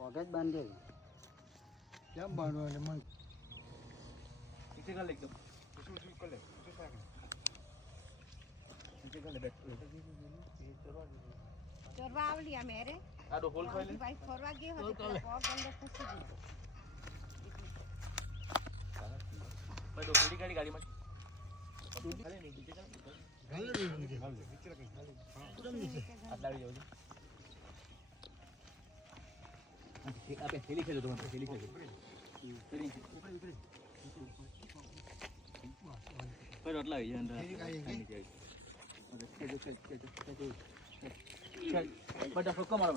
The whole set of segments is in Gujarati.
પગજ બાંધે કેમ બાંધો એટલે મને નીચે કર લે એકદમ નીચે કર લે બેઠ ચોરવા આવલી આ મેરે આડો હોલ ખાઈ લે ભાઈ ફરવા ગયો હતો પગ અંદર ફસી ગયો ભાઈ ડોકડી ગાડી ગાડીમાં ખાલી નહીં નીચે કર આટલાવી જાવ આપે હેલી ખેલો તમે હેલી ખેલો પર આટલાવી જાય અંદર બડા ફોકો મારો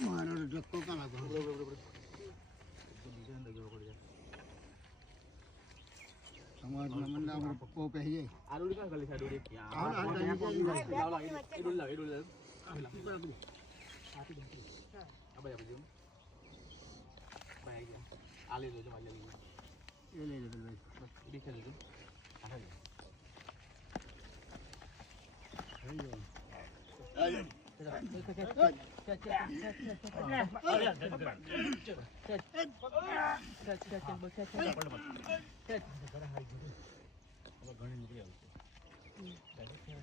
મારો ધક્કો કાલા સમાજ મંડા અમાર પપ્પો કહી જાય આલુડી કા ગલી સાડુડી એડુલ અબે જો ભાઈ આલે લો જો માલે એ લે લે ભાઈ દેખે લો આ લે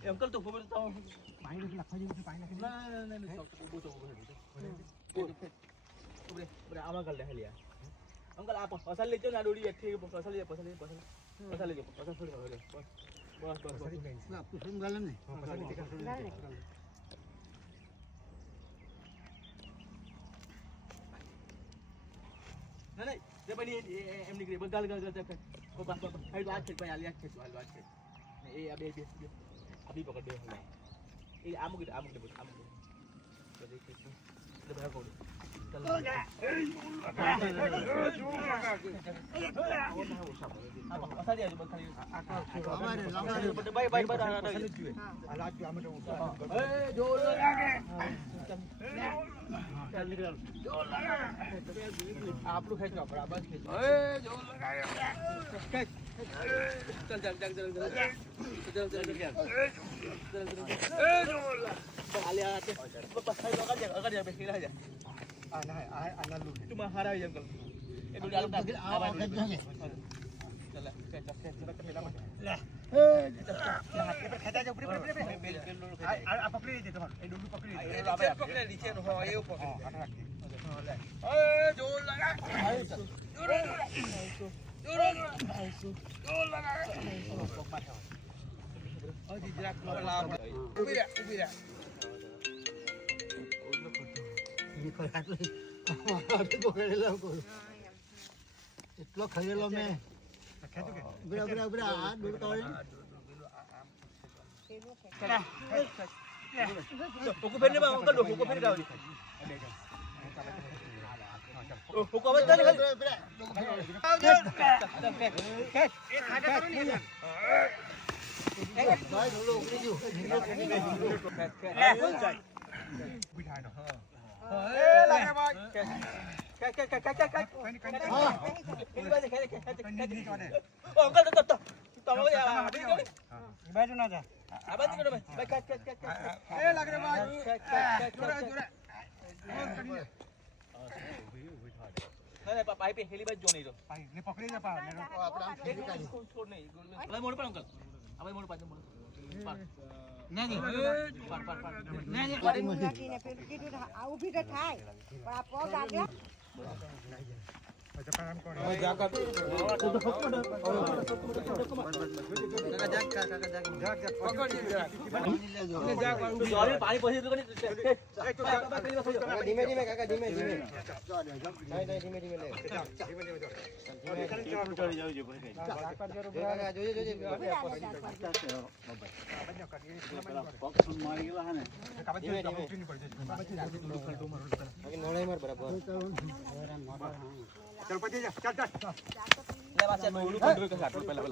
અંકલ તો ખબર તો પાણી નથી લખવા જેવું છે પાણી નાખી ના ઉભો તો ઉભરે આમાં કર લે હેલિયા અંકલ આ પસાલ લેજો ના ડોડી એકથી પસાલ લેજો પસાલ લેજો પસાલ છોડી દો બસ ના પુષ્પમ ગાલે ને ના જે બની એમ નીકળી બગાલ ગાલ ગાલ ઓ બસ બસ હાઈ આ છે ભાઈ આલિયા છે હાલ વાત છે એ આ બે અભી પકડ દે હલા એ આમુક બસ બધી છે એટલે ભાઈ કોડ ચાલ અસાડી આજુ બખાડી અમારે ભાઈ લાગ્યું આમ તો એ જોર લાગે ચાલ નીકળ જોર લગા આપણું ખેંચો બરાબર ખેંચો એ જોર લગાય ખેંચ चल चल चल चल चल आले आते बस अगर जा बैठ जा आना है आना लू तुम हारा है अंकल ए डोली आलू चल चल खेला मत ले ए हाथ पे खेता जा ऊपर आप पकड़ लीजिए तुम ए डोली पकड़ लीजिए ए पकड़ नीचे हो ये ऊपर ले ए जोर लगा जोर लगा હજી જરાક લાવ ઉભી રહે એટલો ખરેલો મેં આ દૂર કાઢી હુકુ ફેરને બા અંકલ હુકુ ફેર ગાવ હુકુ હવે ચાલે ભાઈ થોડો ઉકળી ગયો બિઠાય નો એ લાગે ભાઈ એની બાજુ ખેલે ઓ અંકલ તો તમે આ બાજુ ના જા આ બાજુ કરો ભાઈ એ લાગે રે ભાઈ જોરે અરે પાઈ पे हेली बात जो नहीं रो पाई ने पकड़ी जा पा ने આપણે આમ ખેલી કાઢી છોડ નહીં હવે મોડ પર અંકલ હવે મોડ પાછો મોડ નહીં પાર નહીં લાગીને પેલું કીધું આ ઊભી તો થાય પણ આ પગ આગળ પાણી પછી ધીમે ધીમે કાકા ધીમે ધીમે ધીમે ધીમે લે चल पति जा चल ले बस डोलू कंट्रोल कर पेला